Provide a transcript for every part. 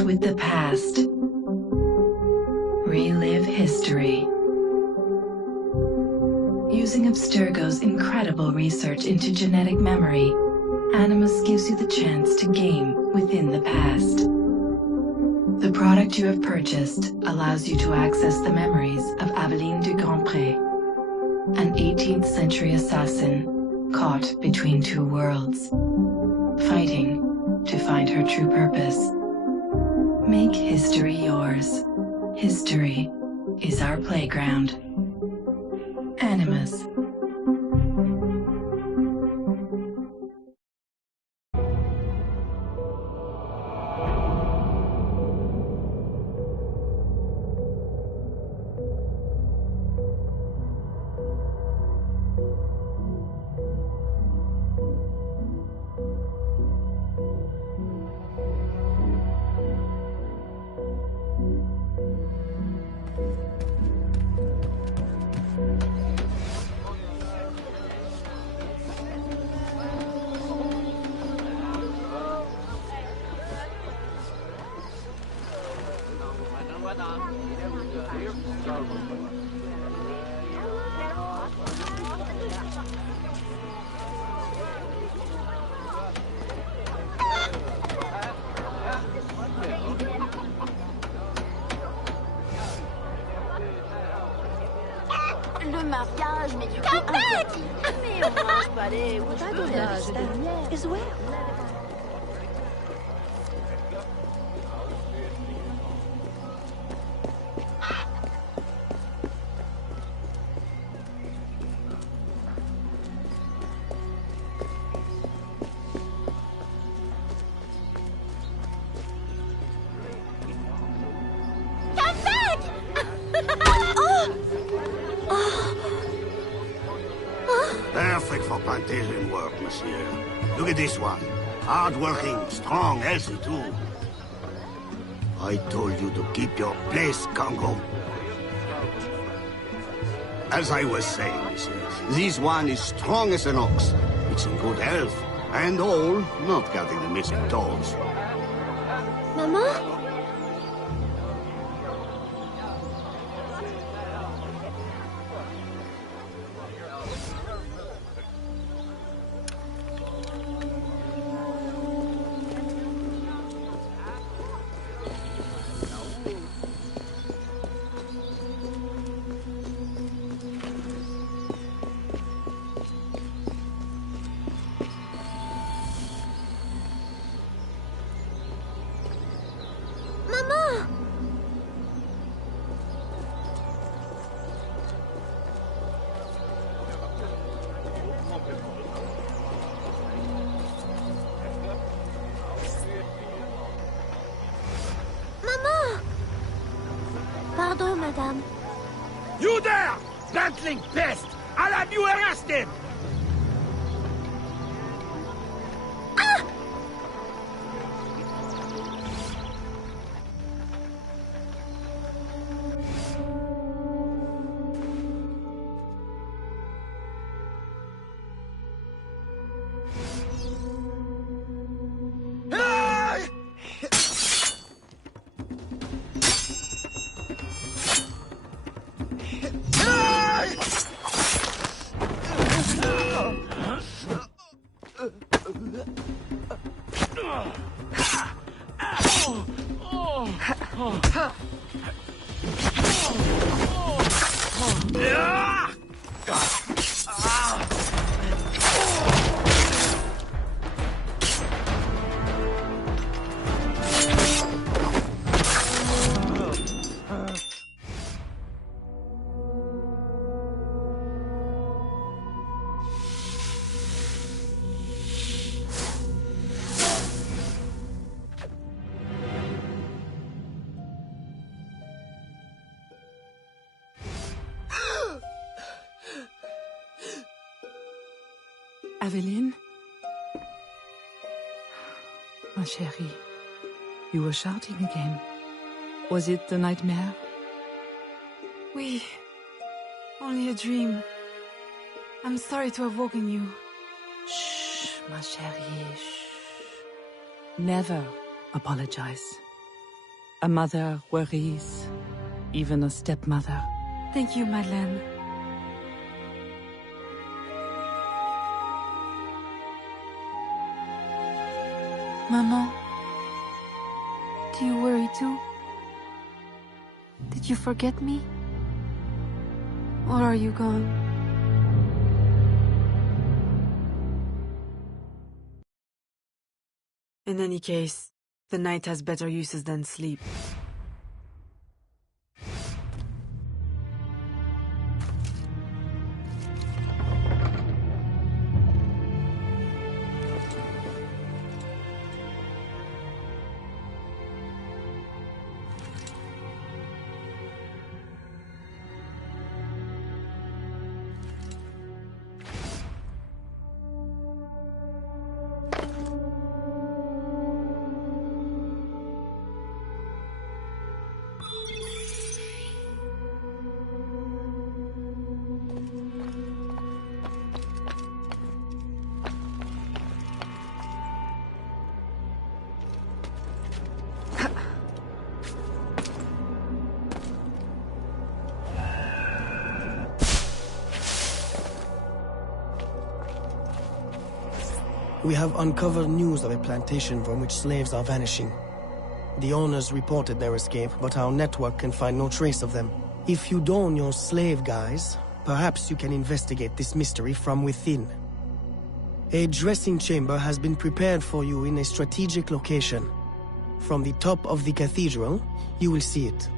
Connect with the past. Relive history. Using Abstergo's incredible research into genetic memory, Animus gives you the chance to game within the past. The product you have purchased allows you to access the memories of Aveline du Grandpré, an 18th century assassin caught between two worlds, fighting to find her true purpose. Make history yours. History is our playground. Animus. Le mariage, mais du coup, interdit. Mais on mange pas les... Is where? Perfect for plantation work, monsieur. Look at this one. Hard-working, strong, healthy too. I told you to keep your place, Congo. As I was saying, monsieur, this one is strong as an ox. It's in good health, and all, not counting the missing toes. Maman? Pardon, madame. You there! Bantling pest! I'll have you arrested! Aveline? Ma chérie, you were shouting again. Was it the nightmare? Oui. Only a dream. I'm sorry to have woken you. Shh, ma chérie, shh. Never apologize. A mother worries, even a stepmother. Thank you, Madeleine. Maman, do you worry too? Did you forget me? Or are you gone? In any case, the night has better uses than sleep. We have uncovered news of a plantation from which slaves are vanishing. The owners reported their escape, but our network can find no trace of them. If you don your slave guise, perhaps you can investigate this mystery from within. A dressing chamber has been prepared for you in a strategic location. From the top of the cathedral, you will see it.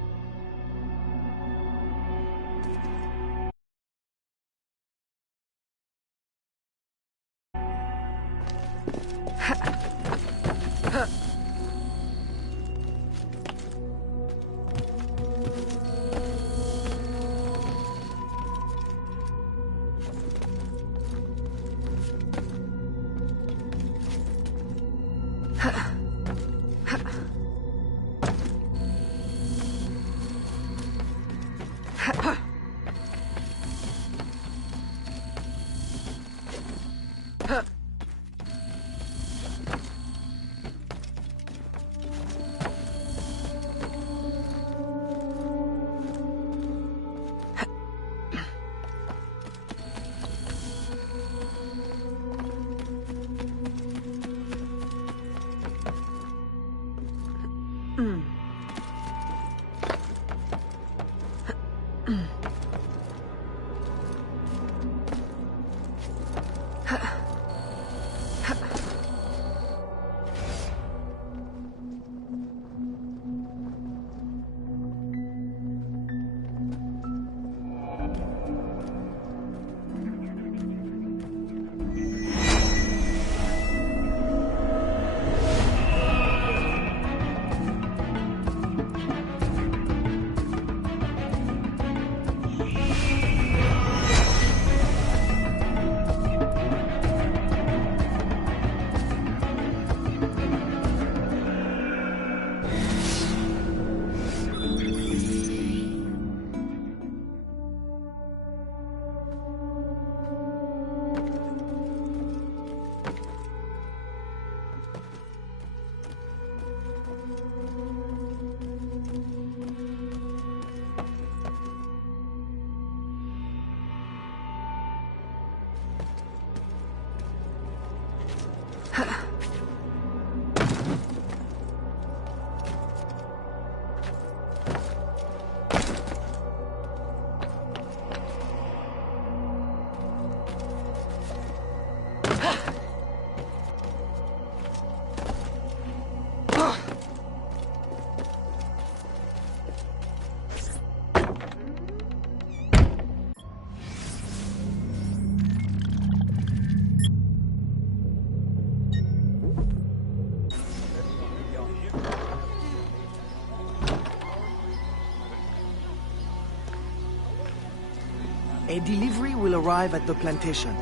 A delivery will arrive at the plantation.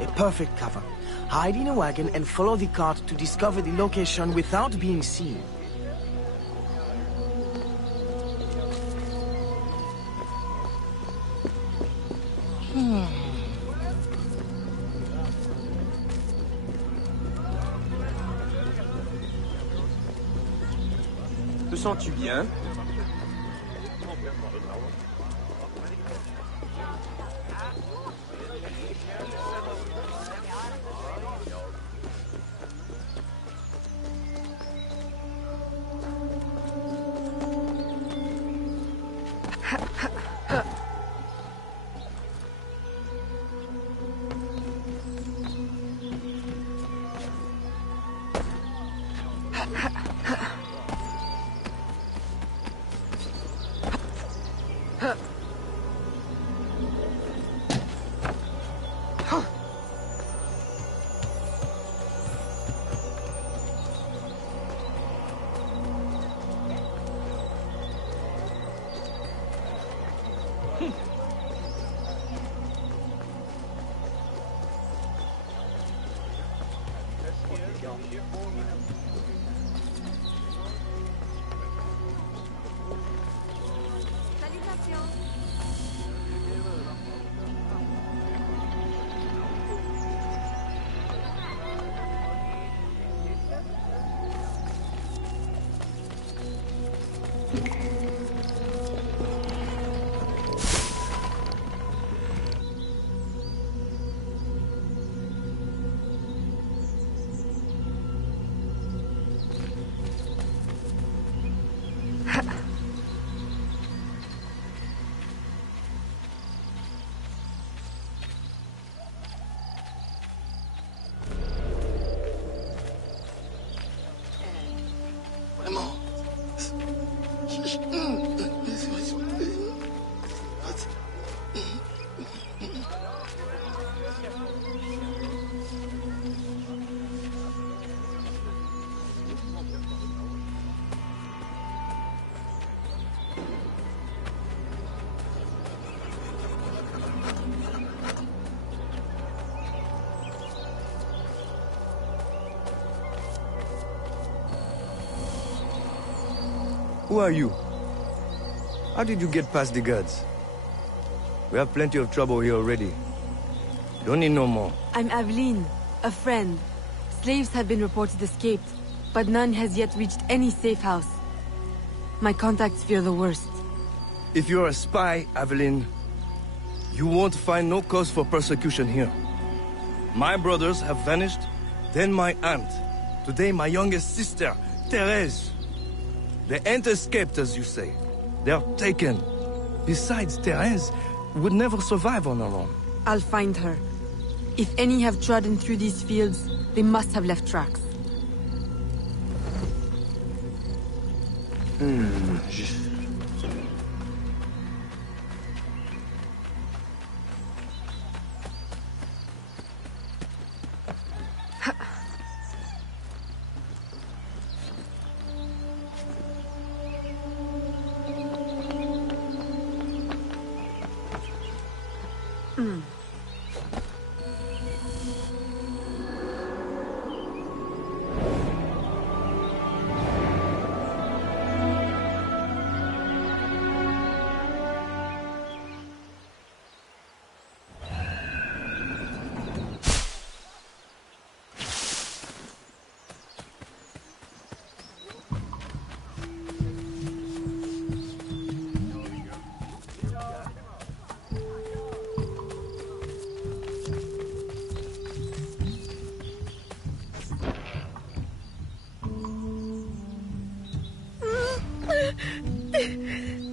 A perfect cover. Hide in a wagon and follow the cart to discover the location without being seen. Ce sens-tu bien? Who are you? How did you get past the guards? We have plenty of trouble here already. Don't need no more. I'm Aveline, a friend. Slaves have been reported escaped, but none has yet reached any safe house. My contacts fear the worst. If you're a spy, Aveline, you won't find no cause for persecution here. My brothers have vanished, then my aunt. Today my youngest sister, Therese. They ain't escaped, as you say. They're taken. Besides, Therese would never survive on her own. I'll find her. If any have trodden through these fields, they must have left tracks.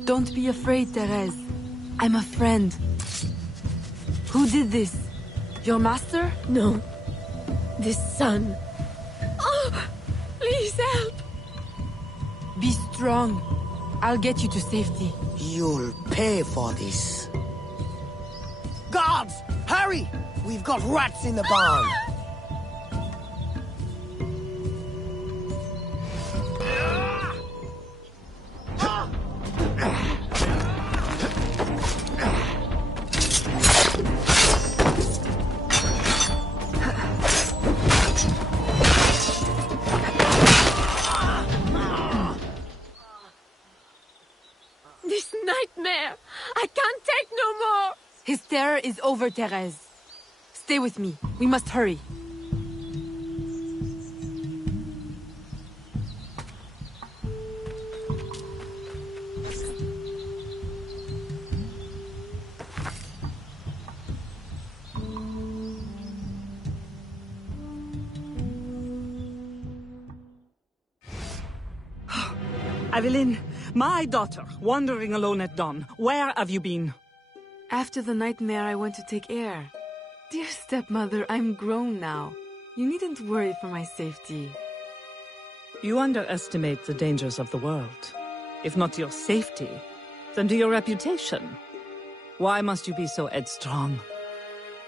Don't be afraid, Therese. I'm a friend. Who did this? Your master? No. This son. Oh, please help. Be strong. I'll get you to safety. You'll pay for this. Guards! Hurry! We've got rats in the barn. This nightmare! I can't take no more! His terror is over, Therese. Stay with me. We must hurry. Evelyn, my daughter, wandering alone at dawn. Where have you been? After the nightmare, I went to take air. Dear stepmother, I'm grown now. You needn't worry for my safety. You underestimate the dangers of the world. If not to your safety, then to your reputation. Why must you be so headstrong?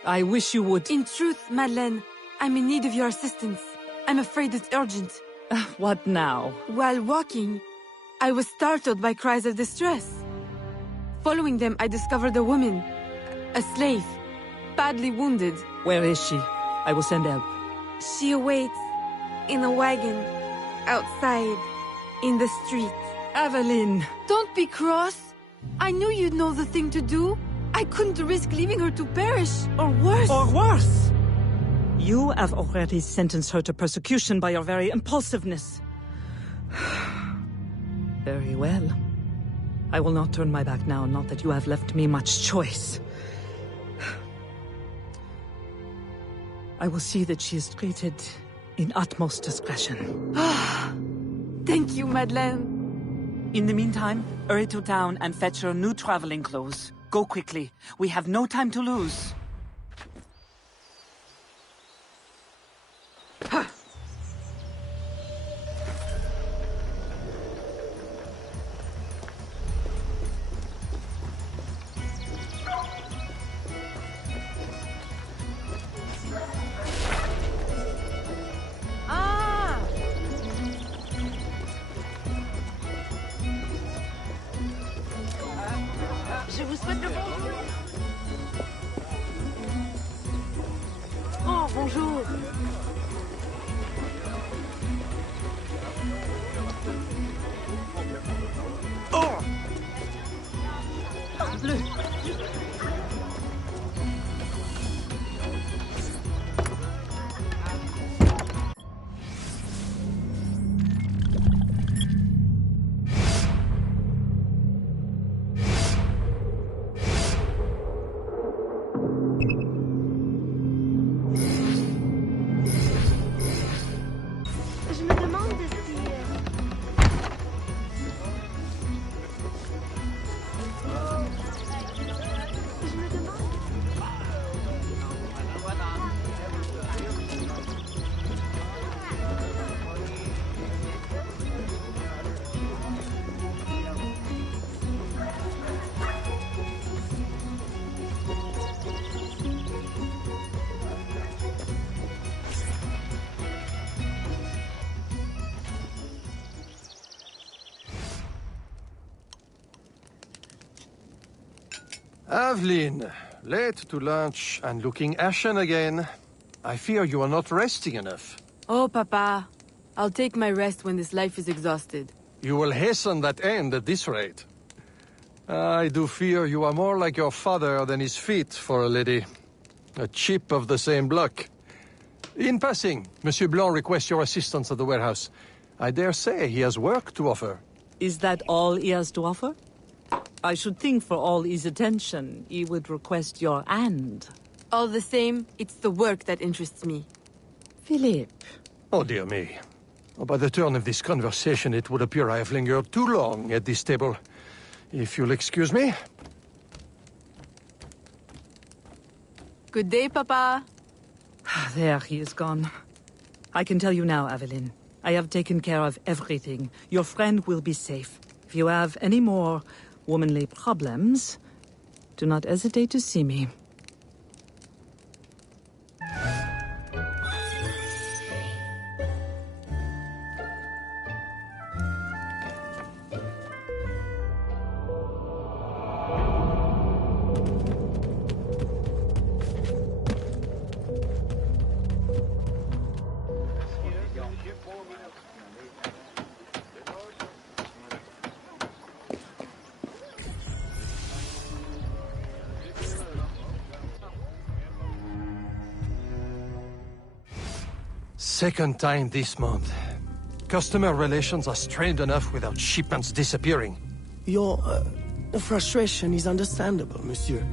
I wish you would— In truth, Madeleine, I'm in need of your assistance. I'm afraid it's urgent. What now? While walking, I was startled by cries of distress. Following them, I discovered a woman, a slave, badly wounded. Where is she? I will send help. She awaits in a wagon, outside, in the street. Evelyn! Don't be cross. I knew you'd know the thing to do. I couldn't risk leaving her to perish, or worse. Or worse! You have already sentenced her to persecution by your very impulsiveness. Very well. I will not turn my back now, not that you have left me much choice. I will see that she is treated in utmost discretion. Thank you, Madeleine. In the meantime, hurry to town and fetch her new traveling clothes. Go quickly. We have no time to lose. Je vous souhaite le bonjour. Oh, bonjour. Oh! Bleu. Je me demande si... Je me demande... Aveline, late to lunch and looking ashen again. I fear you are not resting enough. Oh, Papa. I'll take my rest when this life is exhausted. You will hasten that end at this rate. I do fear you are more like your father than his feet for a lady. A chip of the same block. In passing, Monsieur Blanc requests your assistance at the warehouse. I dare say he has work to offer. Is that all he has to offer? I should think for all his attention, he would request your hand. All the same, it's the work that interests me. Philippe. Oh, dear me. Oh, by the turn of this conversation, it would appear I have lingered too long at this table. If you'll excuse me. Good day, Papa. There, he is gone. I can tell you now, Evelyn. I have taken care of everything. Your friend will be safe. If you have any more womanly problems, do not hesitate to see me. Second time this month. Customer relations are strained enough without shipments disappearing. Your frustration is understandable, monsieur.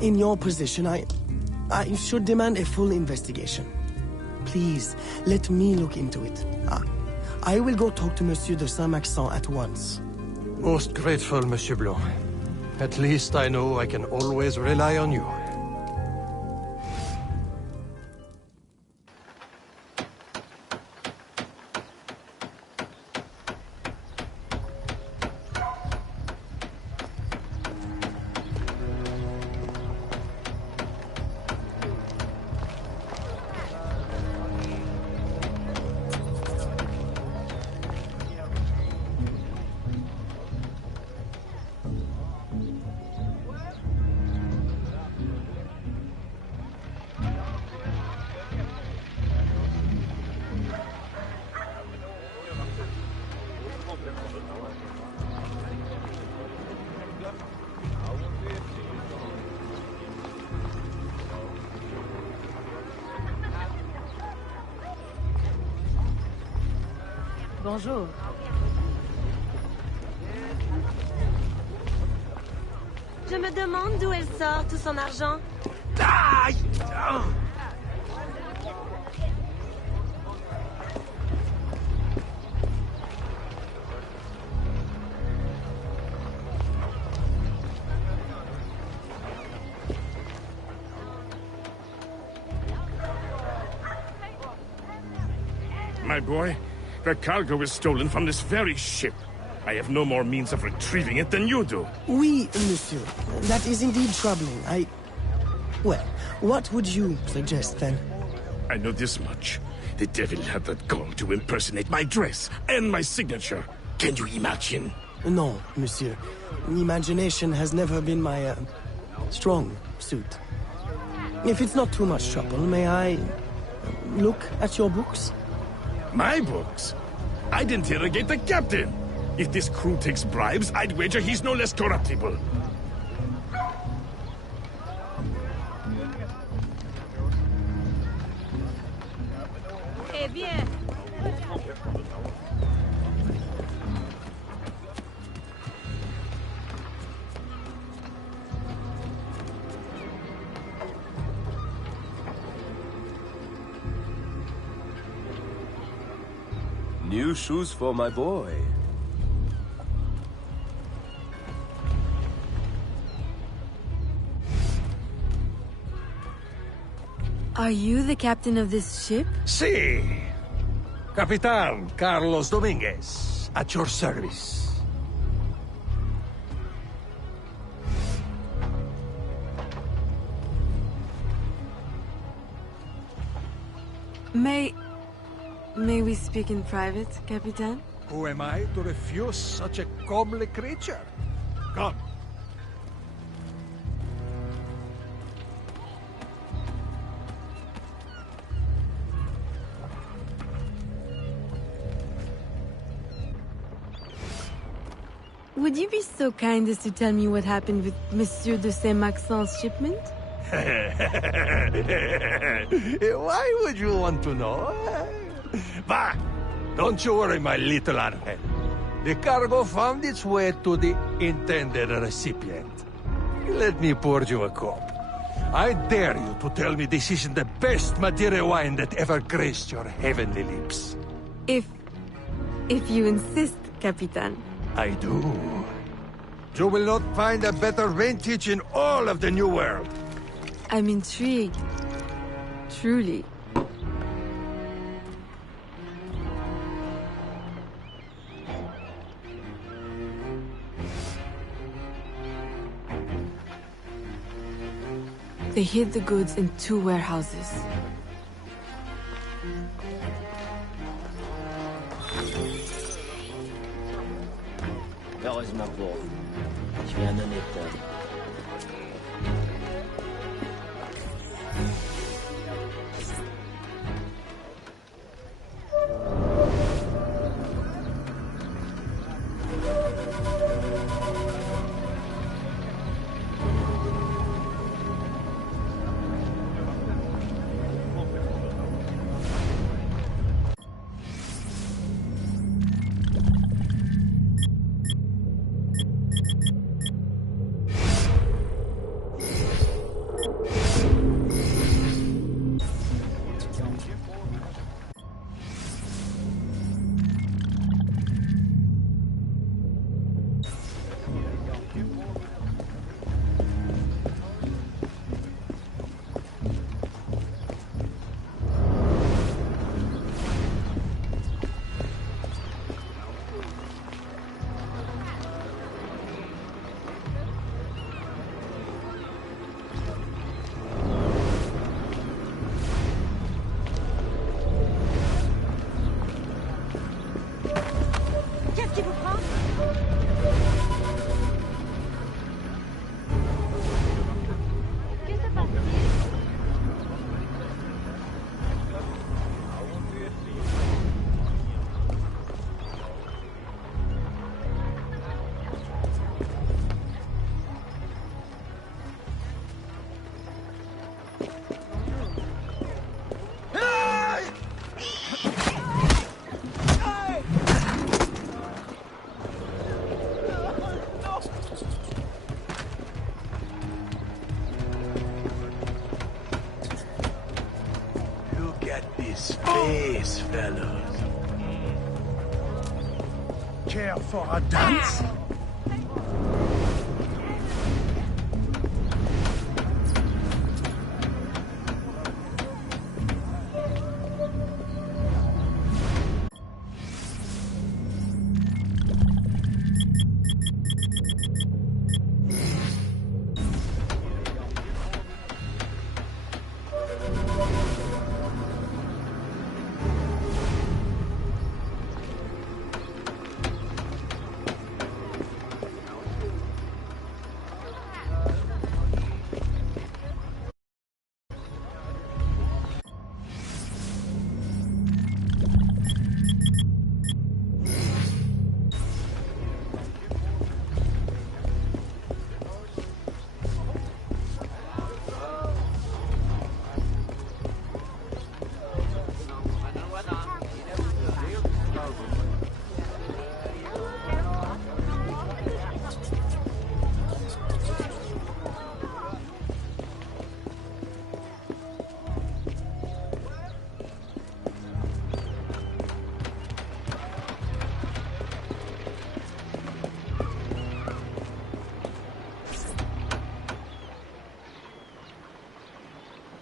In your position, I should demand a full investigation. Please, let me look into it. I will go talk to Monsieur de Saint-Maxent at once. Most grateful, Monsieur Blanc. At least I know I can always rely on you. Bonjour. Je me demande d'où elle sort tout son argent. Aïe! My boy, the cargo was stolen from this very ship. I have no more means of retrieving it than you do. Oui, monsieur. That is indeed troubling. Well, what would you suggest, then? I know this much. The devil had that gall to impersonate my dress and my signature. Can you imagine? No, monsieur. Imagination has never been my, strong suit. If it's not too much trouble, may I look at your books? My books? I'd interrogate the captain. If this crew takes bribes, I'd wager he's no less corruptible. Eh bien. New shoes for my boy. Are you the captain of this ship? Si! Capitan Carlos Dominguez, at your service. May we speak in private, Capitan? Who am I to refuse such a comely creature? Come. Would you be so kind as to tell me what happened with Monsieur de Saint-Maxent's shipment? Why would you want to know? Bah! Don't you worry, my little Angel. The cargo found its way to the intended recipient. Let me pour you a cup. I dare you to tell me this isn't the best Madeira wine that ever graced your heavenly lips. If you insist, Capitan. I do. You will not find a better vintage in all of the New World. I'm intrigued. Truly. They hid the goods in 2 warehouses. Heureusement pour vous, je suis un honnête homme. pace, fellas. Care for a dance?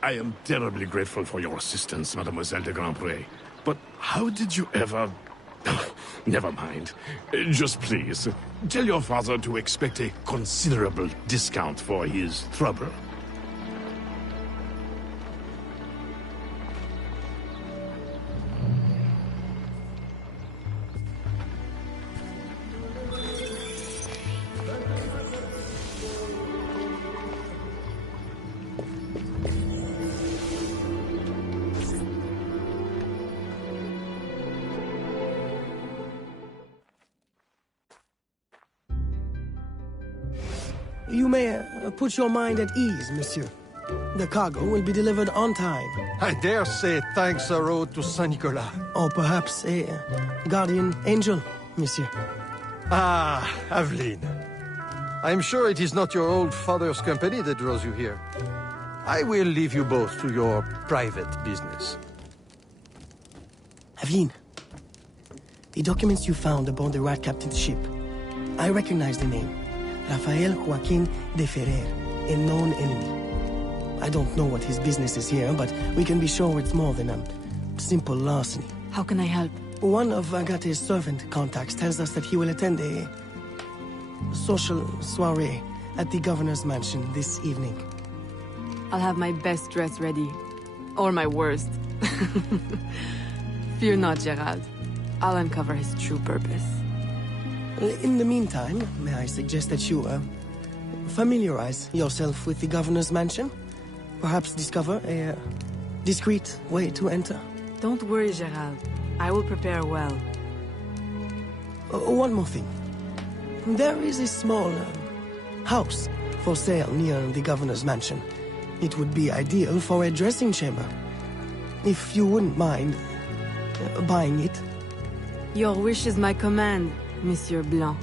I am terribly grateful for your assistance, Mademoiselle de Grandpré. But how did you ever... Never mind. Just please, tell your father to expect a considerable discount for his trouble. You may put your mind at ease, monsieur. The cargo will be delivered on time. I dare say thanks are owed to Saint Nicolas. Or perhaps a guardian angel, monsieur. Ah, Aveline. I'm sure it is not your old father's company that draws you here. I will leave you both to your private business. Aveline, the documents you found aboard the Rat Captain's ship. I recognize the name. Rafael Joaquin de Ferrer, a known enemy. I don't know what his business is here, but we can be sure it's more than a simple larceny. How can I help? One of Agate's servant contacts tells us that he will attend a social soiree at the governor's mansion this evening. I'll have my best dress ready. Or my worst. Fear not, Gerald. I'll uncover his true purpose. In the meantime, may I suggest that you, familiarize yourself with the governor's mansion? Perhaps discover a discreet way to enter? Don't worry, Gerald. I will prepare well. One more thing. There is a small house for sale near the governor's mansion. It would be ideal for a dressing chamber. If you wouldn't mind buying it. Your wish is my command, Monsieur Blanc.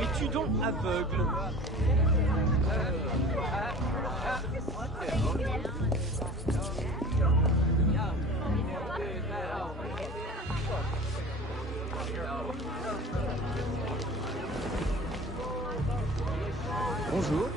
Es-tu donc aveugle? Bonjour.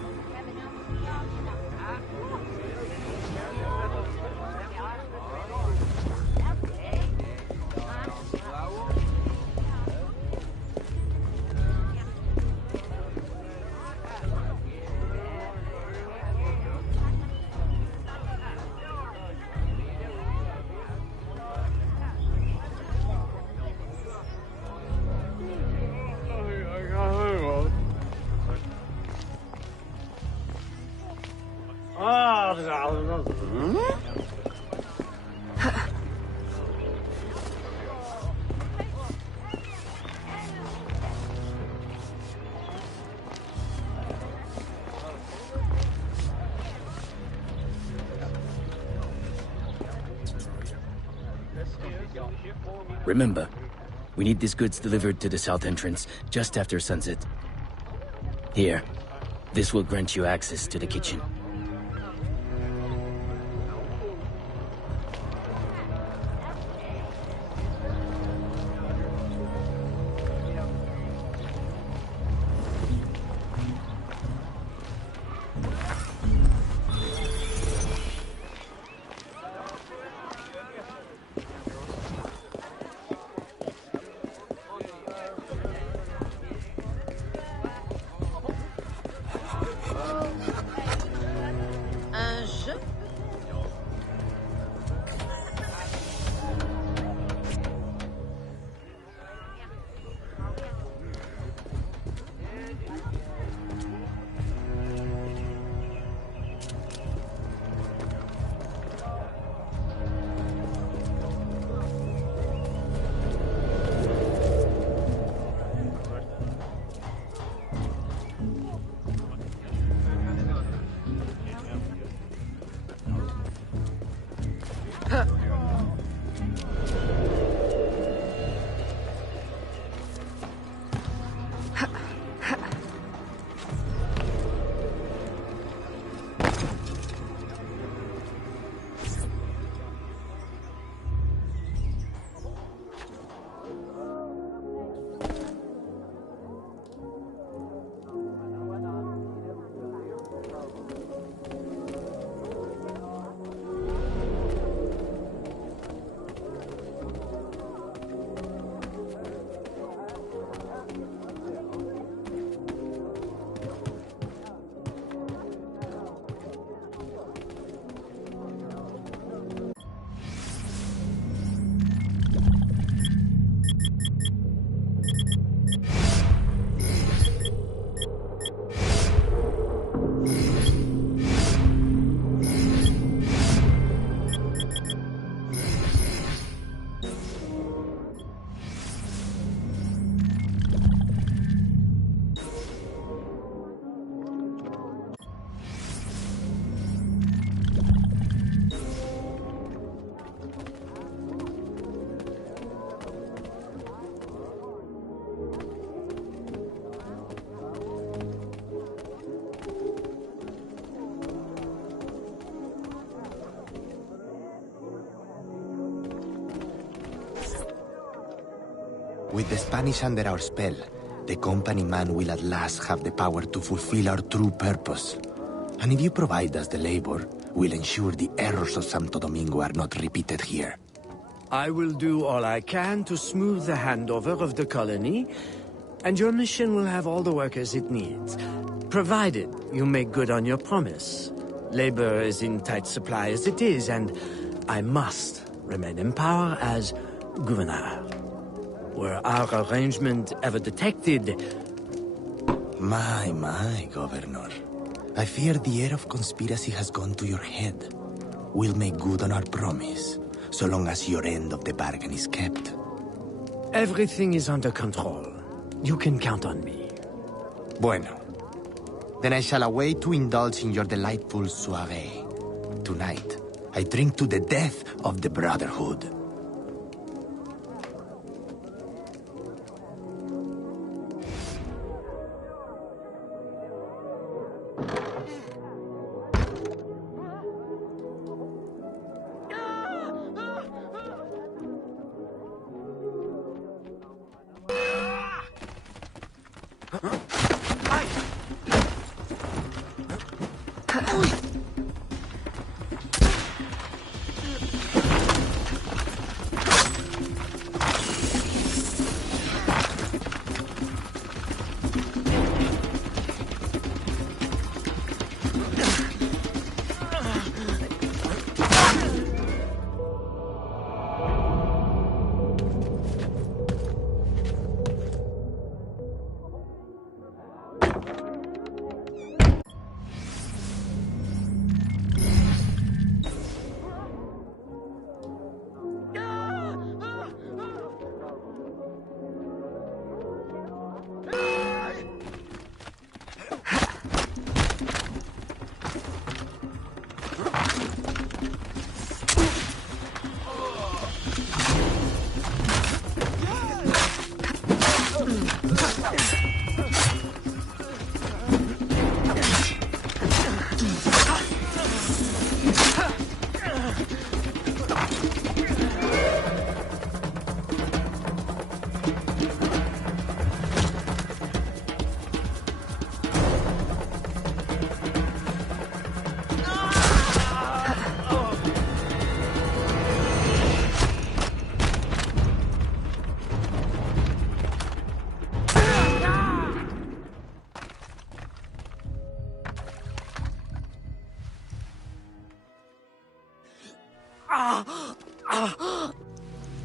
Remember, we need these goods delivered to the south entrance just after sunset. Here, this will grant you access to the kitchen. With the Spanish under our spell, the company man will at last have the power to fulfill our true purpose. And if you provide us the labor, we'll ensure the errors of Santo Domingo are not repeated here. I will do all I can to smooth the handover of the colony, and your mission will have all the workers it needs, provided you make good on your promise. Labor is in tight supply as it is, and I must remain in power as governor. Were our arrangement ever detected... My, Governor. I fear the air of conspiracy has gone to your head. We'll make good on our promise, so long as your end of the bargain is kept. Everything is under control. You can count on me. Bueno. Then I shall await to indulge in your delightful soirée. Tonight, I drink to the death of the Brotherhood.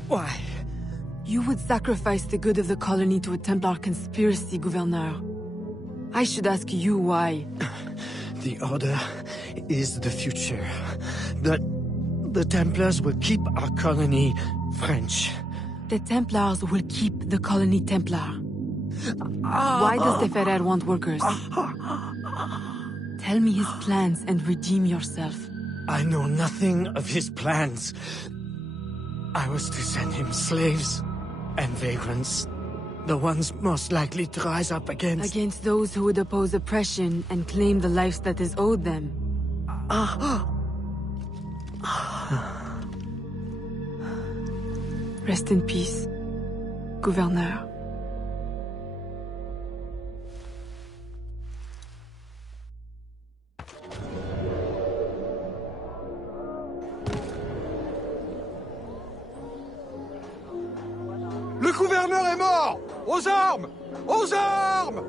Why? You would sacrifice the good of the colony to a Templar conspiracy, Gouverneur. I should ask you why. The Order is the future. The Templars will keep our colony French. The Templars will keep the colony Templar. Why does the Ferrer want workers? Tell me his plans and redeem yourself. I know nothing of his plans. I was to send him slaves and vagrants. The ones most likely to rise up against... Against those who would oppose oppression and claim the life that is owed them. Rest in peace, Gouverneur. Le gouverneur est mort! Aux armes! Aux armes!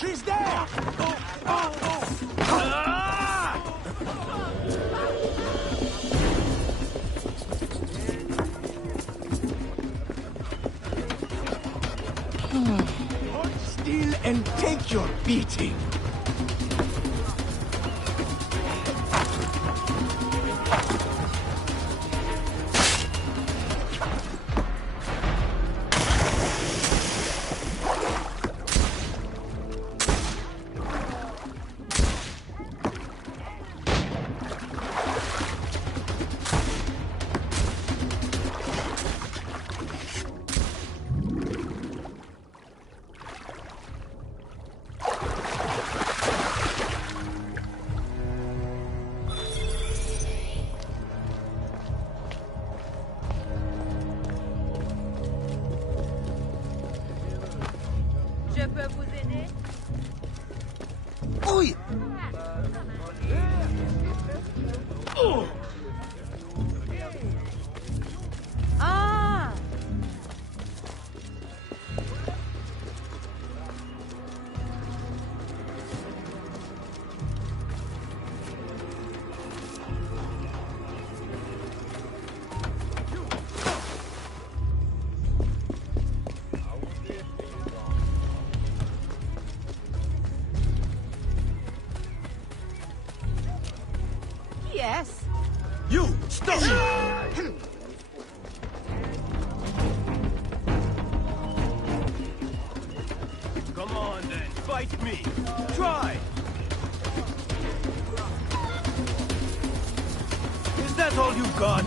She's there! Hold still and take your beating. Je peux vous aider? Oui! Oh! Ah! Yes. You, stop! Come on then, fight me. Try. Is that all you got?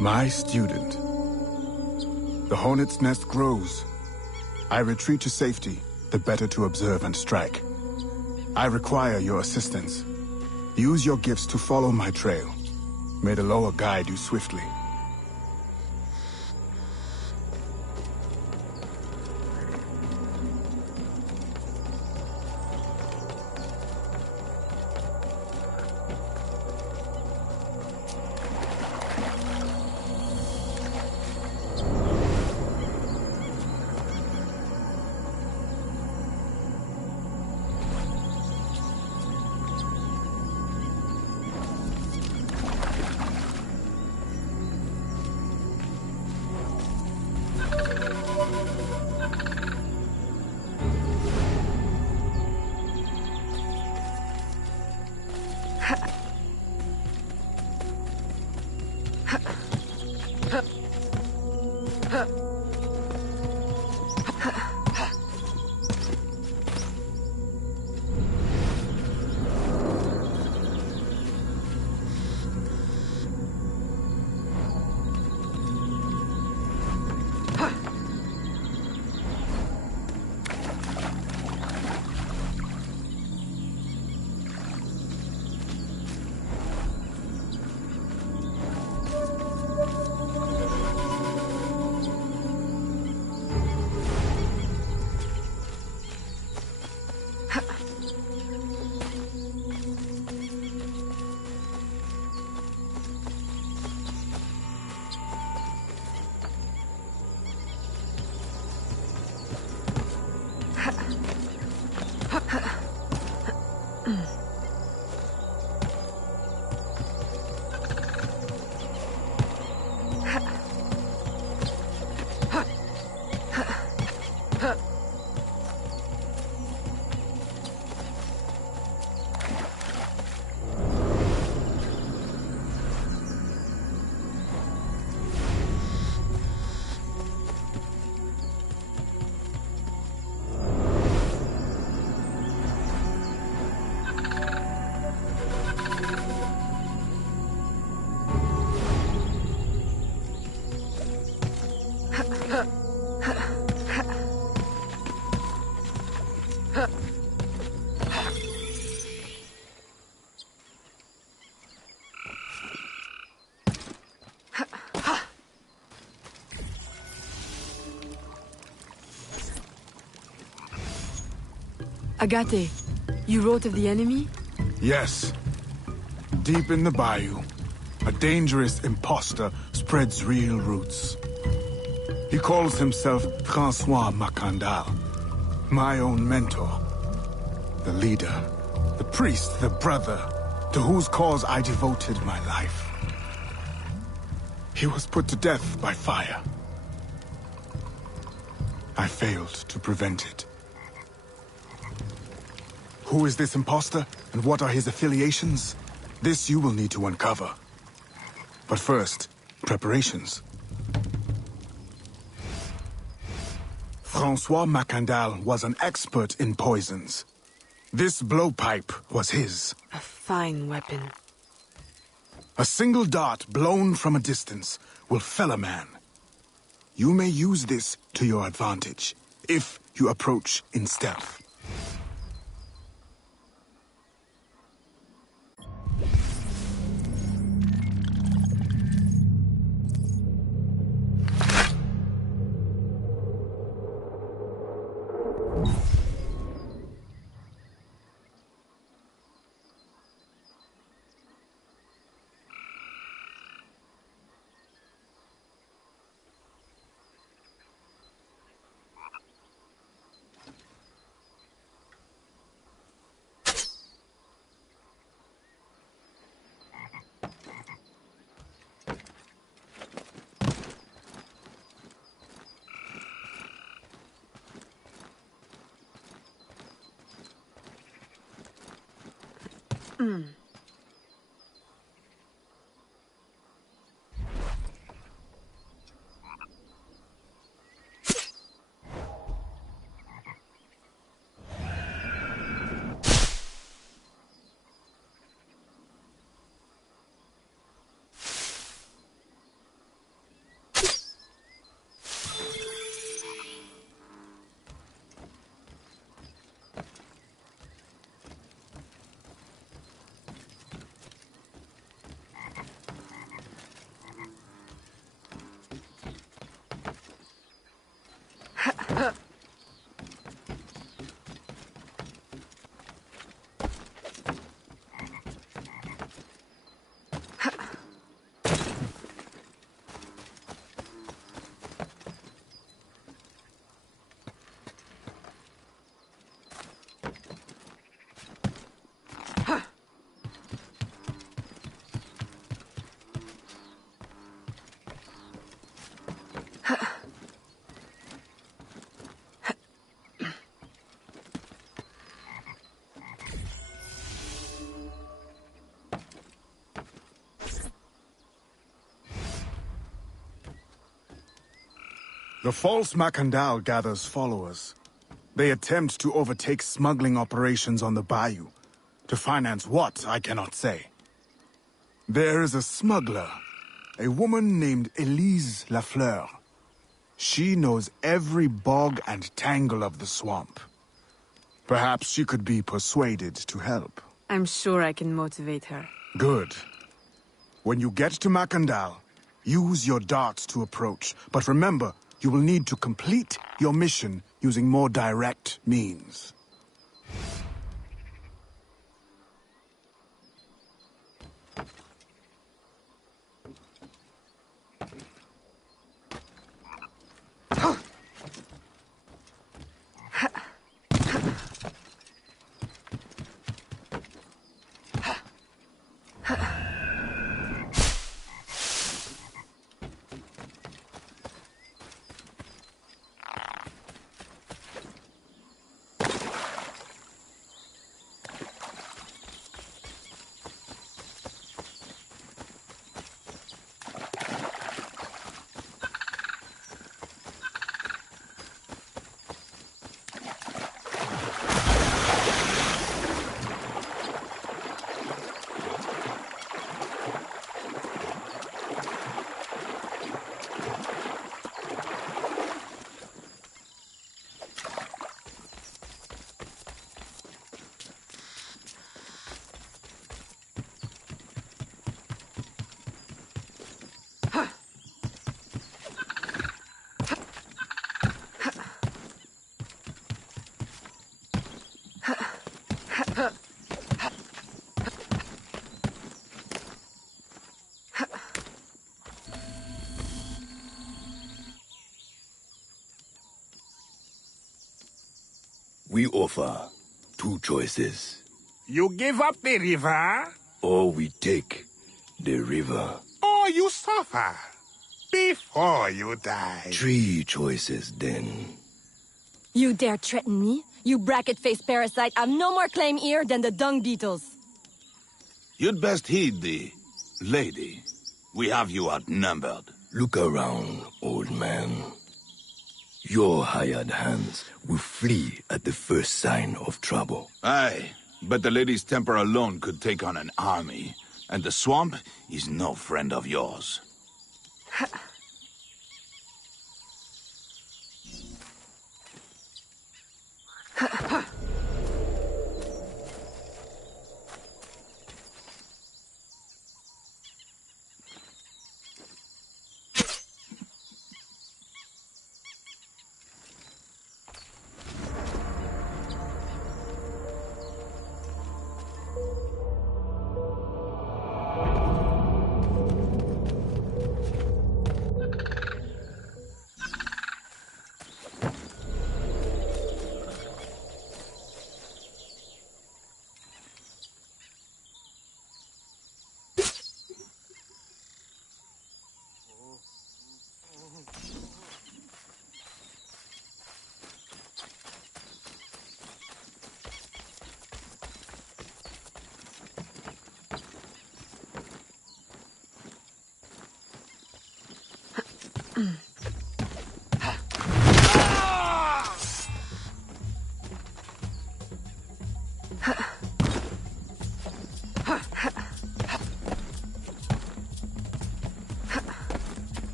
My student. The hornet's nest grows. I retreat to safety, the better to observe and strike. I require your assistance. Use your gifts to follow my trail. May the lower guide you swiftly. Agate, you wrote of the enemy? Yes. Deep in the bayou, a dangerous imposter spreads real roots. He calls himself Francois Macandal, my own mentor. The leader, the priest, the brother, to whose cause I devoted my life. He was put to death by fire. I failed to prevent it. Who is this imposter, and what are his affiliations? This you will need to uncover. But first, preparations. Francois Macandal was an expert in poisons. This blowpipe was his. A fine weapon. A single dart blown from a distance will fell a man. You may use this to your advantage, if you approach in stealth. The false Macandal gathers followers. They attempt to overtake smuggling operations on the bayou. To finance what, I cannot say. There is a smuggler, a woman named Elise Lafleur. She knows every bog and tangle of the swamp. Perhaps she could be persuaded to help. I'm sure I can motivate her. Good. When you get to Macandal, use your darts to approach, but remember, you will need to complete your mission using more direct means. We offer 2 choices. You give up the river? Or we take the river. Or you suffer before you die. 3 choices, then. You dare threaten me? You bracket-faced parasite, I've no more claim here than the dung beetles. You'd best heed the lady. We have you outnumbered. Look around, old man. Your hired hands will flee at the first sign of trouble. Aye, but the lady's temper alone could take on an army. And the swamp is no friend of yours.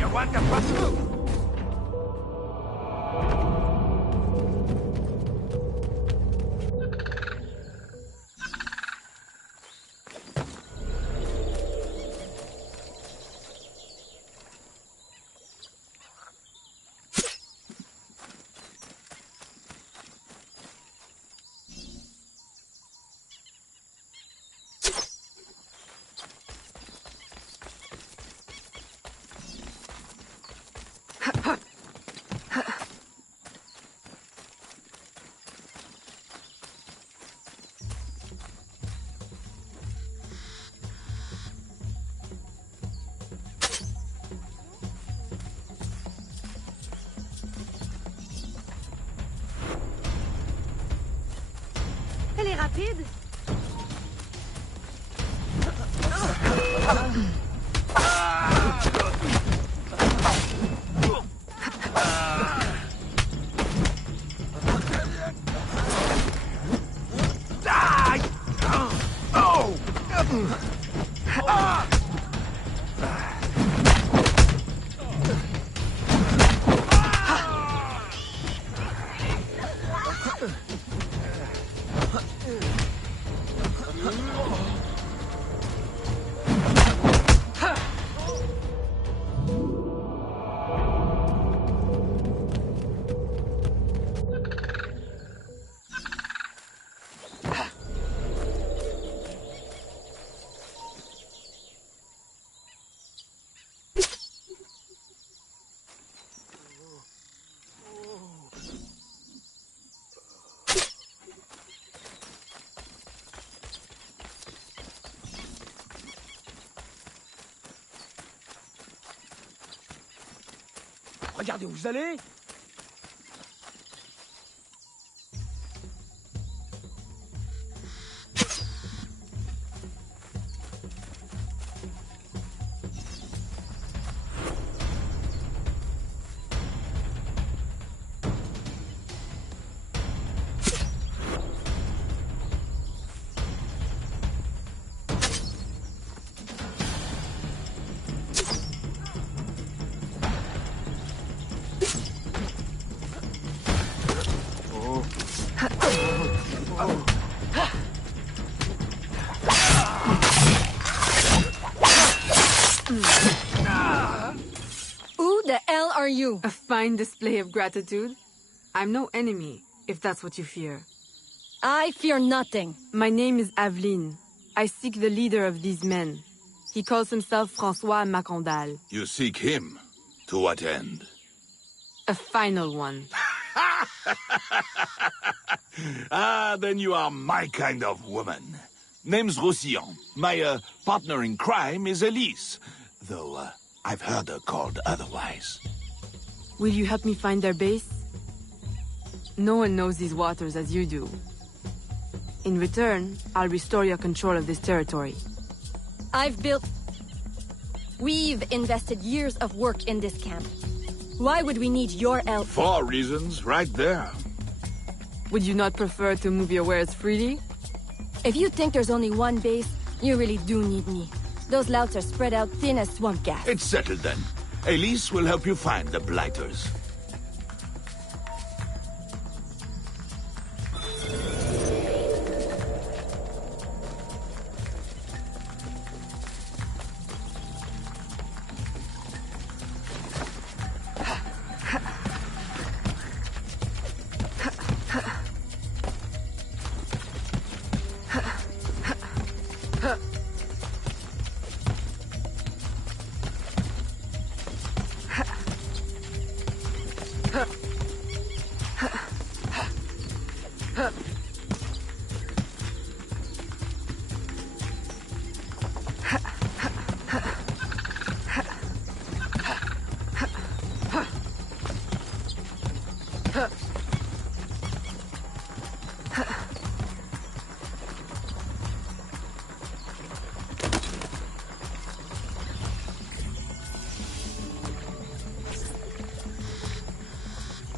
You want the first move? Elle est rapide. Regardez où vous allez! Who the hell are you? A fine display of gratitude. I'm no enemy, if that's what you fear. I fear nothing. My name is Aveline. I seek the leader of these men. He calls himself François Macondal. You seek him? To what end? A final one. Ah, then you are my kind of woman. Name's Roussillon. My partner in crime is Elise. Though I've heard her called otherwise. Will you help me find their base? No one knows these waters as you do. In return, I'll restore your control of this territory. We've invested years of work in this camp. Why would we need your help? 4 reasons, right there. Would you not prefer to move your wares freely? If you think there's only one base, you really do need me. Those louts are spread out thin as swamp gas. It's settled then. Elise will help you find the Blighters.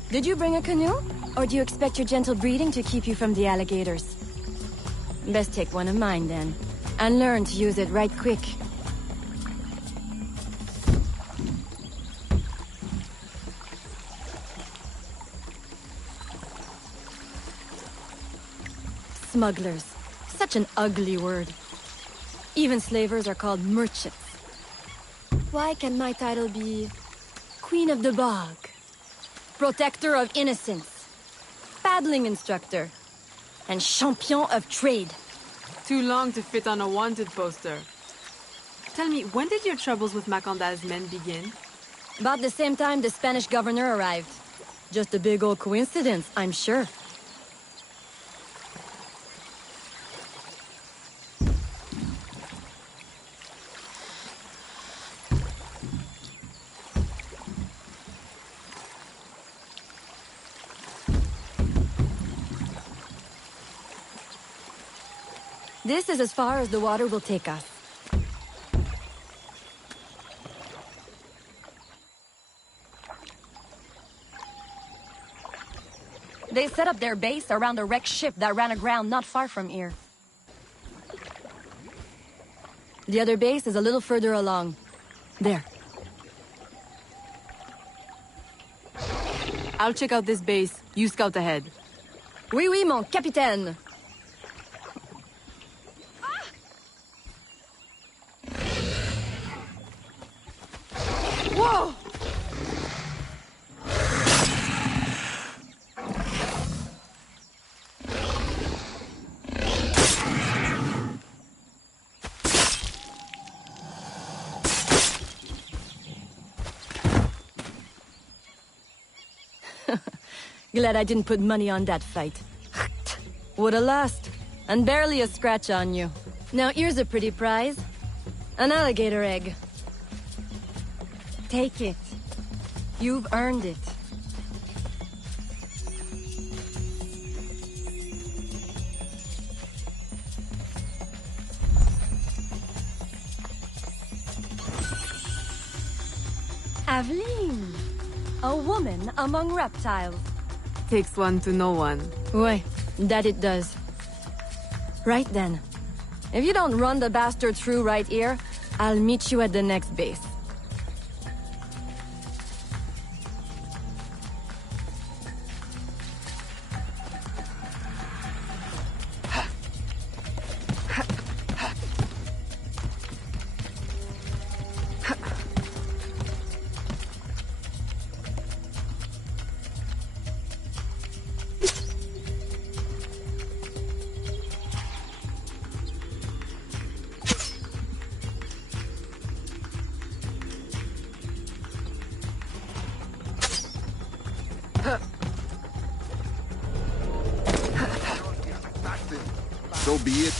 Did you bring a canoe? Or do you expect your gentle breeding to keep you from the alligators? Best take one of mine then, and learn to use it right quick. Smugglers. Such an ugly word. Even slavers are called merchants. Why can my title be Queen of the Bog? Protector of Innocence, paddling instructor, and champion of trade. Too long to fit on a wanted poster. Tell me, when did your troubles with Macondal's men begin? About the same time the Spanish governor arrived. Just a big old coincidence, I'm sure. This is as far as the water will take us. They set up their base around a wrecked ship that ran aground not far from here. The other base is a little further along. There. I'll check out this base. You scout ahead. Oui, oui, mon capitaine. Whoa! Glad I didn't put money on that fight. Woulda lost, and barely a scratch on you. Now here's a pretty prize. An alligator egg. Take it. You've earned it. Aveline, a woman among reptiles. Takes one to know one. Ouais, that it does. Right then. If you don't run the bastard through right here, I'll meet you at the next base. So be it.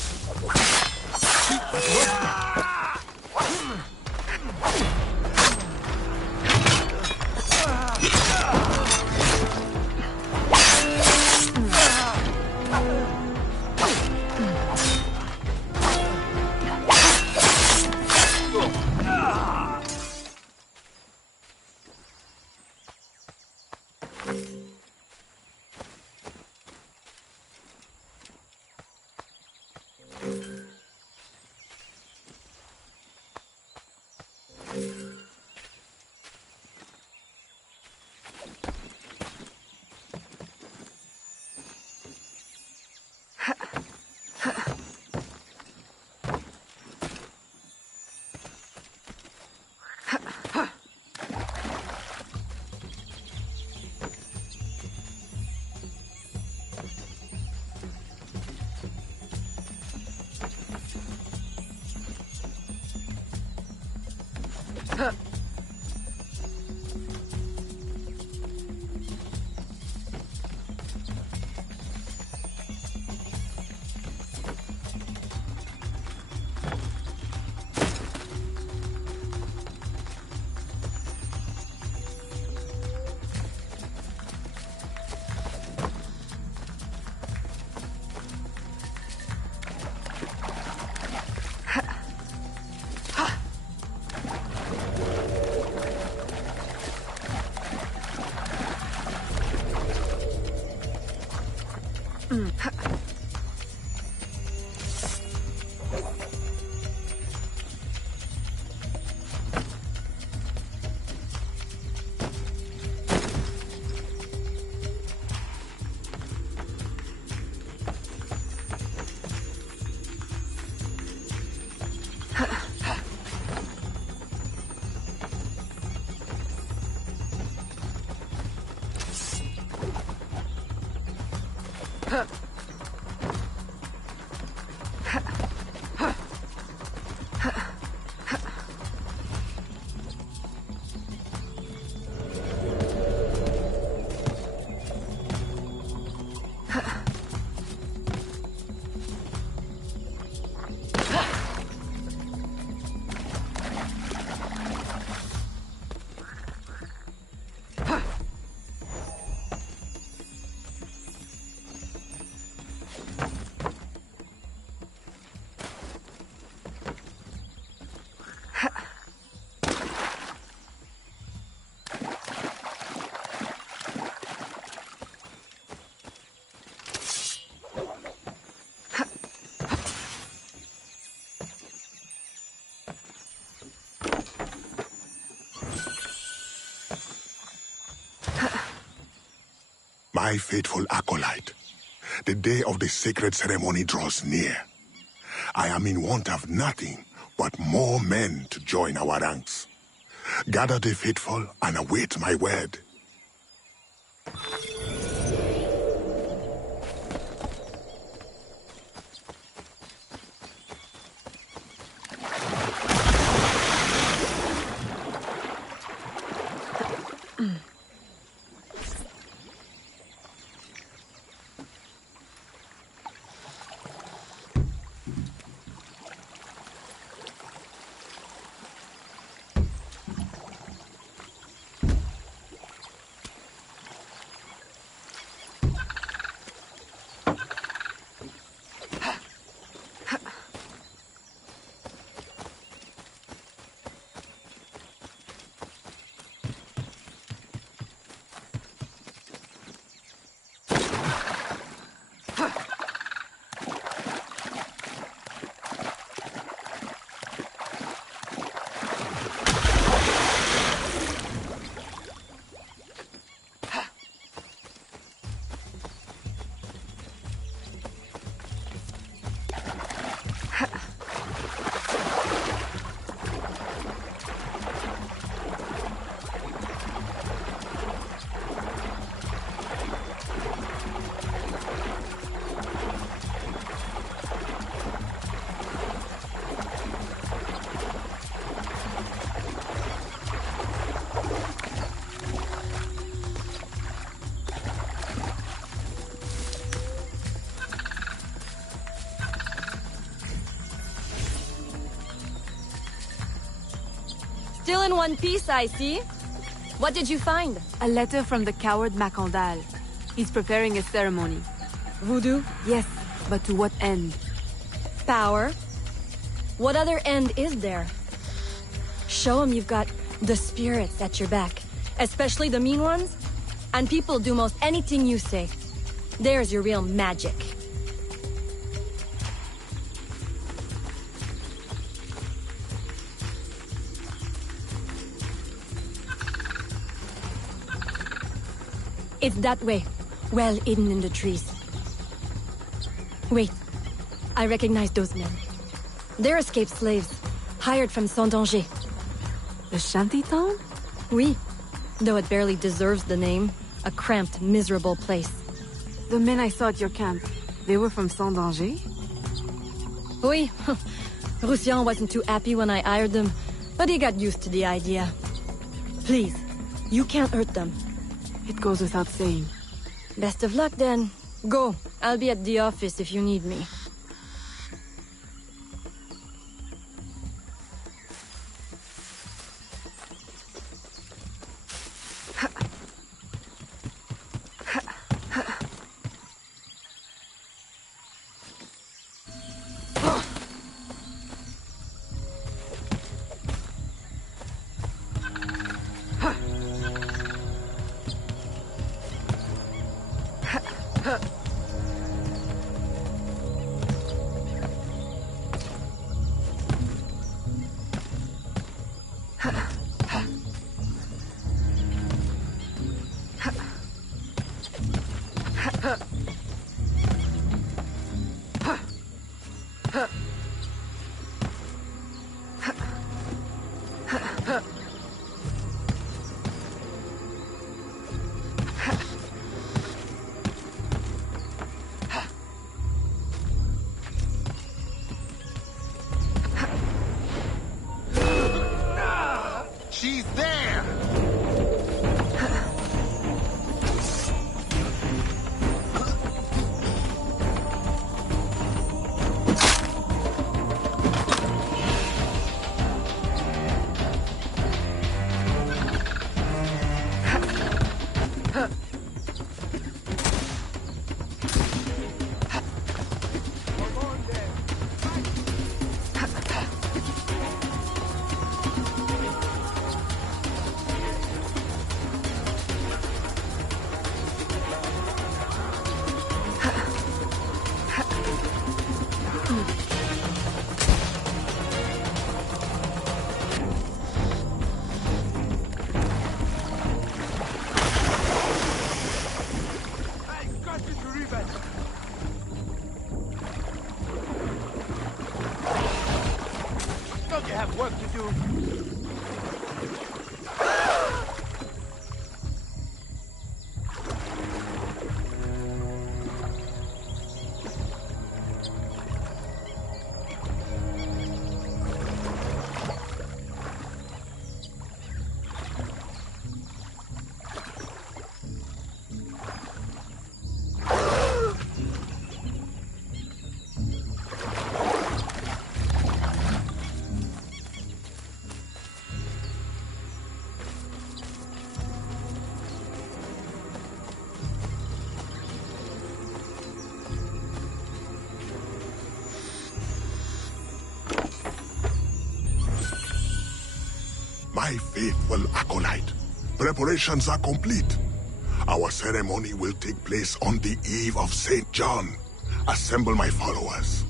My faithful acolyte, the day of the sacred ceremony draws near. I am in want of nothing but more men to join our ranks. Gather the faithful and await my word. Still in one piece, I see. What did you find? A letter from the coward Macandal. He's preparing a ceremony. Voodoo? Yes, but to what end? Power. What other end is there? Show him you've got the spirits at your back. Especially the mean ones. And people do most anything you say. There's your real magic. It's that way, well hidden in the trees. Wait, I recognize those men. They're escaped slaves, hired from Saint-Danger. The shantytown? Oui, though it barely deserves the name. A cramped, miserable place. The men I saw at your camp, they were from Saint-Danger? Oui, Roussillon wasn't too happy when I hired them, but he got used to the idea. Please, you can't hurt them. It goes without saying. Best of luck then. Go. I'll be at the office if you need me. She's there! Don't you have work to do? My faithful acolyte, preparations are complete. Our ceremony will take place on the eve of St. John. Assemble my followers.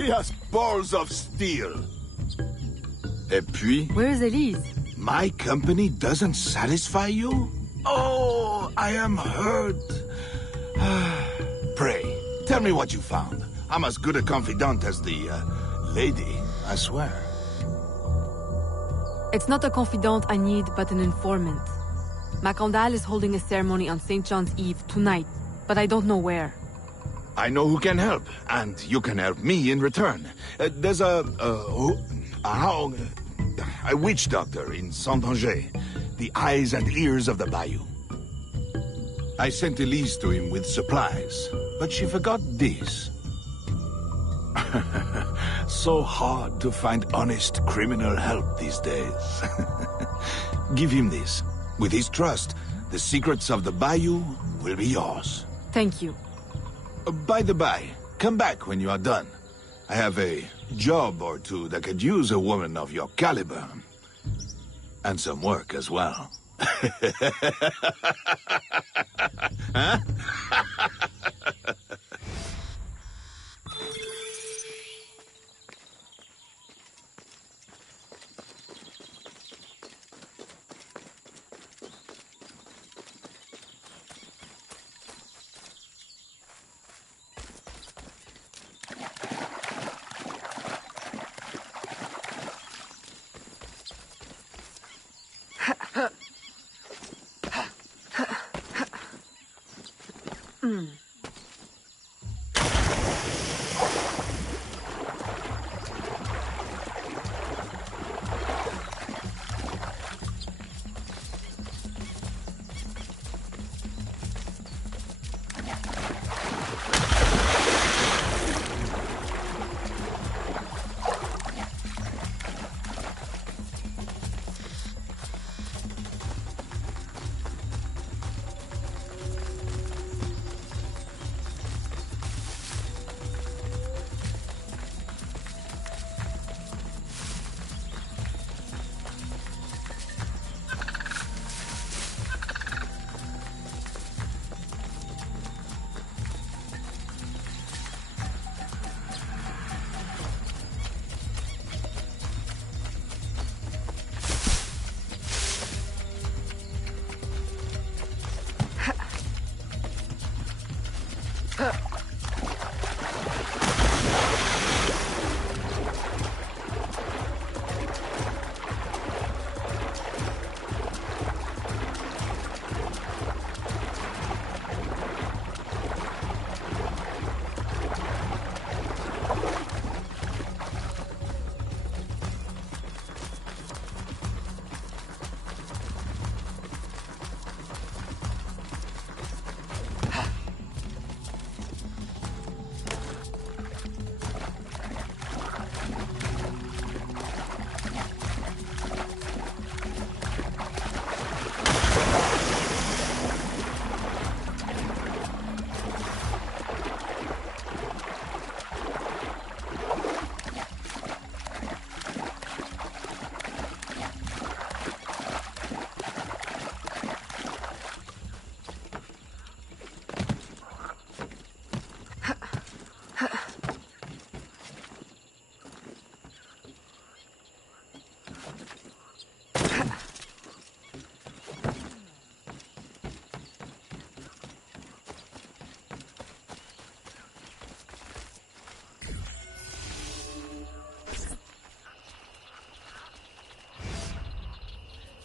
He has balls of steel. Et puis? Where's Elise? My company doesn't satisfy you? Oh, I am hurt. Pray, tell me what you found. I'm as good a confidant as the, lady, I swear. It's not a confidant I need, but an informant. Macandal is holding a ceremony on St. John's Eve tonight, but I don't know where. I know who can help, and you can help me in return. There's a witch doctor in Saint-Anger, the eyes and ears of the bayou. I sent Elise to him with supplies, but she forgot this. So hard to find honest criminal help these days. Give him this. With his trust, the secrets of the bayou will be yours. Thank you. By the by, come back when you are done. I have a job or two that could use a woman of your caliber. And some work as well. Huh?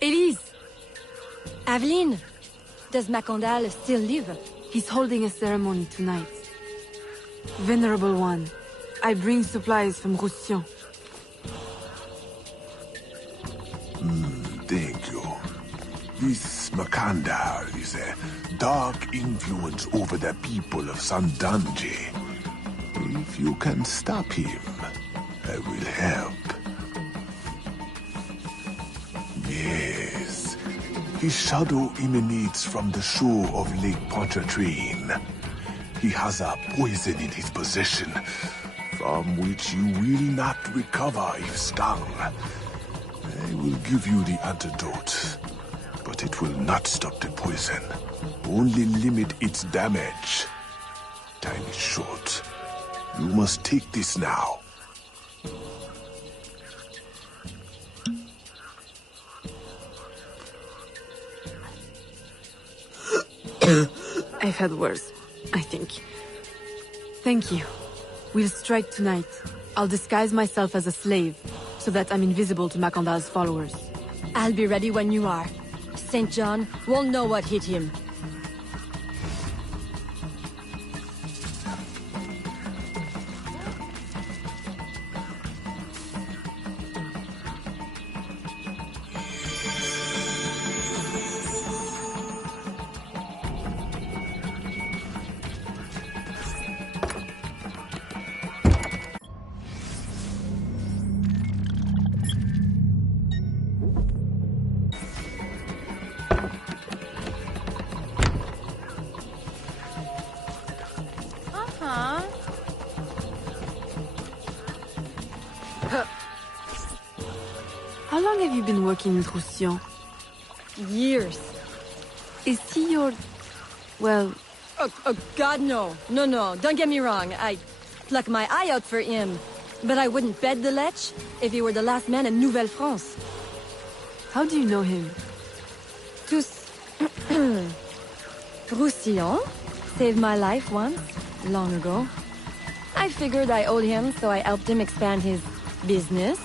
Elise! Aveline! Does Macandal still live? He's holding a ceremony tonight. Venerable One, I bring supplies from Roussillon. Thank you. This Macandal is a dark influence over the people of Saint-Anger. If you can stop him, I will help. Yes. His shadow emanates from the shore of Lake Pontchartrain. He has a poison in his possession, from which you will not recover if stung. I will give you the antidote, but it will not stop the poison. Only limit its damage. Time is short. You must take this now, I've had worse, I think. Thank you. We'll strike tonight. I'll disguise myself as a slave, so that I'm invisible to Makanda's followers. I'll be ready when you are. St. John won't know what hit him. How long have you been working with Roussillon? Years. Is he your... well... Oh, God, no. No, don't get me wrong. I pluck my eye out for him. But I wouldn't bet the lech if he were the last man in Nouvelle-France. How do you know him? Roussillon saved my life once, long ago. I figured I owed him, so I helped him expand his business.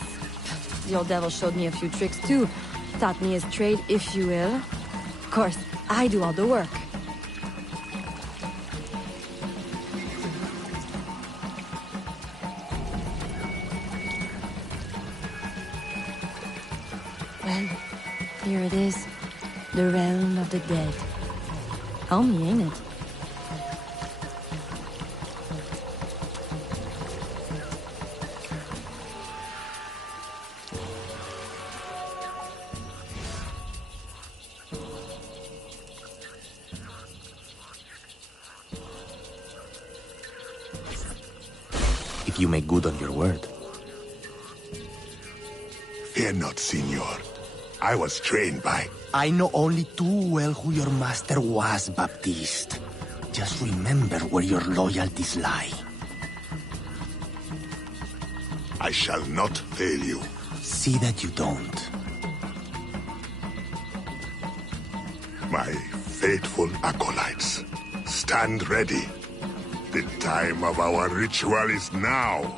The old devil showed me a few tricks too. Taught me his trade, if you will. Of course, I do all the work. Well, here it is. The realm of the dead. Homey, ain't it? If you make good on your word. Fear not, Signor. I was trained by... I know only too well who your master was, Baptiste. Just remember where your loyalties lie. I shall not fail you. See that you don't. My faithful acolytes, stand ready. The time of our ritual is now.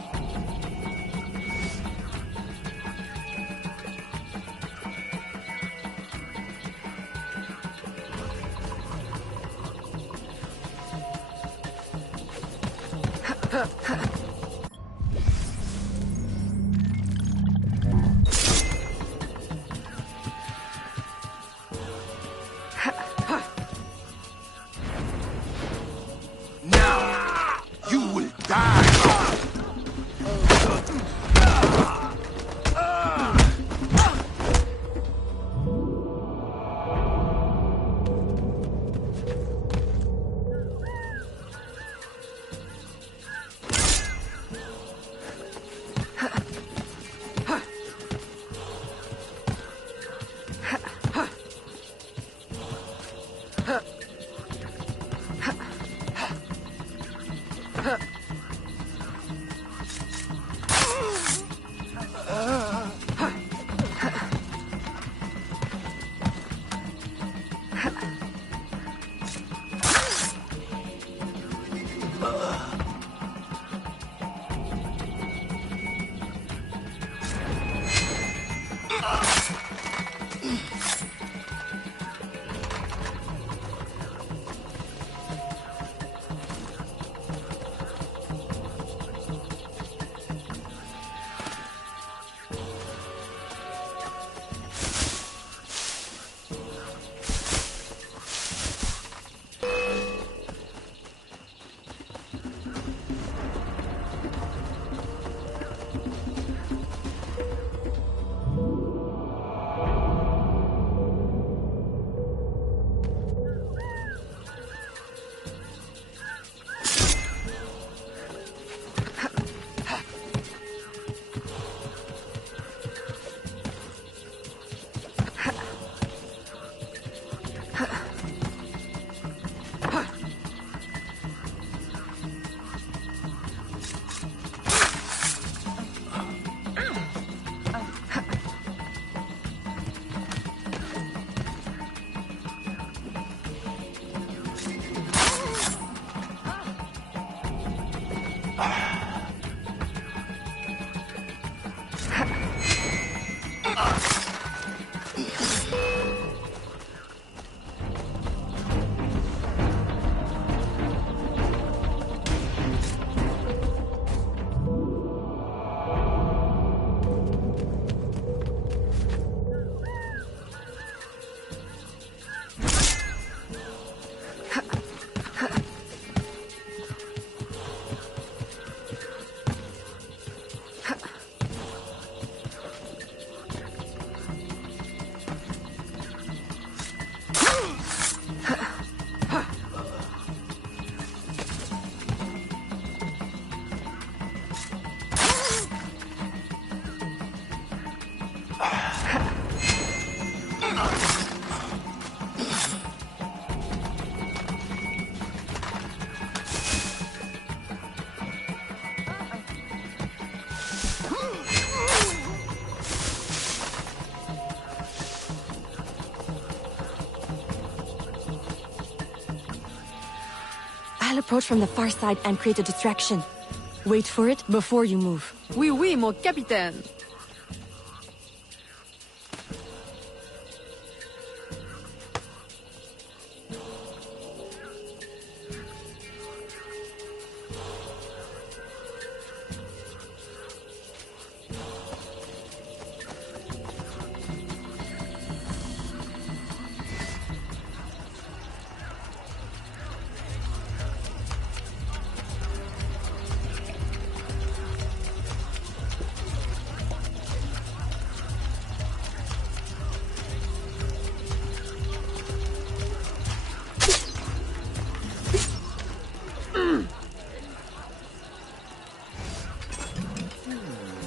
I'll approach from the far side and create a distraction. Wait for it before you move. Oui, oui, mon capitaine.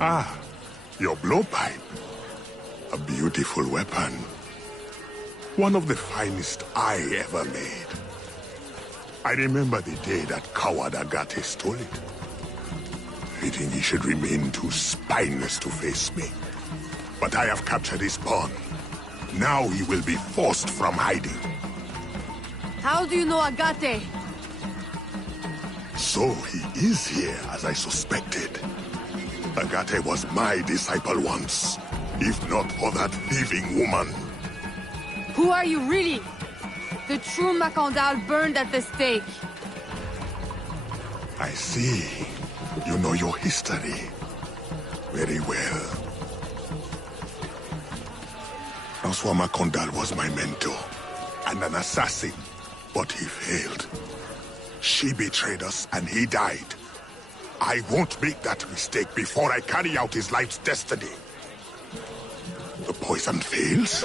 Ah, your blowpipe. A beautiful weapon. One of the finest I ever made. I remember the day that coward Agate stole it. Fitting he should remain too spineless to face me. But I have captured his pawn. Now he will be forced from hiding. How do you know Agate? So he is here, as I suspected. Agate was my disciple once, if not for that thieving woman. Who are you really? The true Macandal burned at the stake. I see. You know your history very well. Francois Macandal was my mentor and an assassin, but he failed. She betrayed us and he died. I won't make that mistake before I carry out his life's destiny. The poison fails?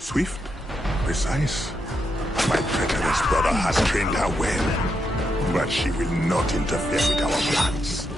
Swift, precise. My traitorous brother has trained her well, but she will not interfere with our plans.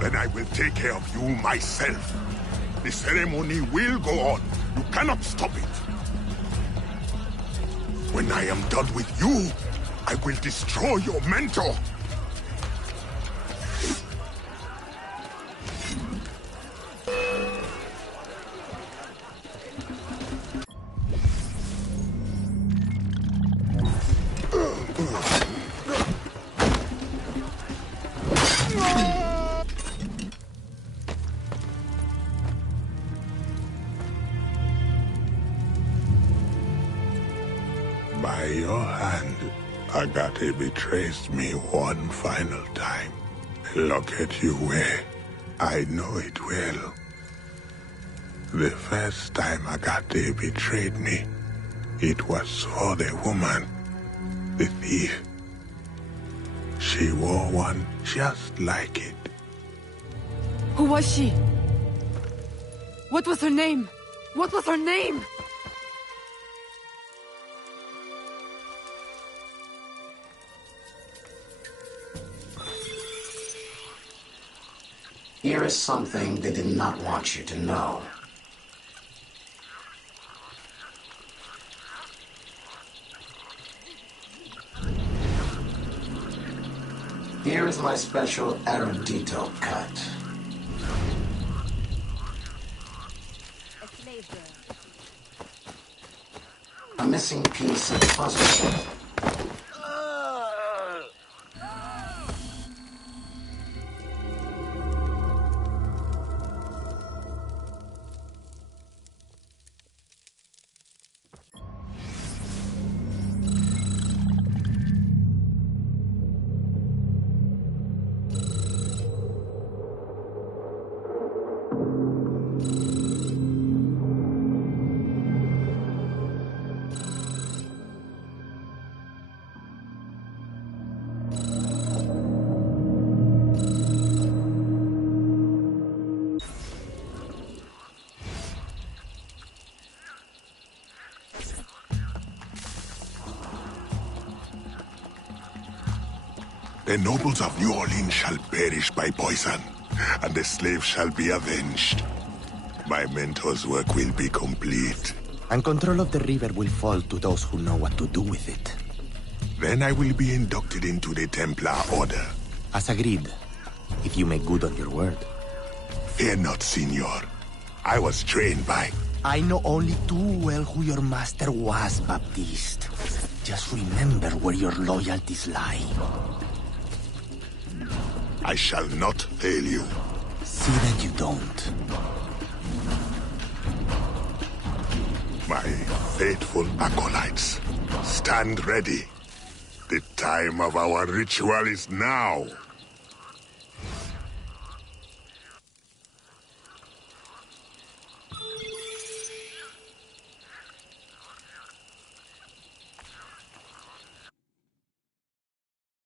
Then I will take care of you myself. The ceremony will go on. You cannot stop it. When I am done with you, I will destroy your mentor. By your hand, Agate betrays me one final time. Look at you wear. I know it well. The first time Agate betrayed me, it was for the woman, the thief. She wore one just like it. Who was she? What was her name? What was her name? Here is something they did not want you to know. Here is my special erudito cut. A missing piece of the puzzle. The nobles of New Orleans shall perish by poison, and the slaves shall be avenged. My mentor's work will be complete. And control of the river will fall to those who know what to do with it. Then I will be inducted into the Templar Order. As agreed, if you make good on your word. Fear not, Signor. I was trained by... I know only too well who your master was, Baptiste. Just remember where your loyalties lie. I shall not fail you. See that you don't. My faithful acolytes, stand ready. The time of our ritual is now.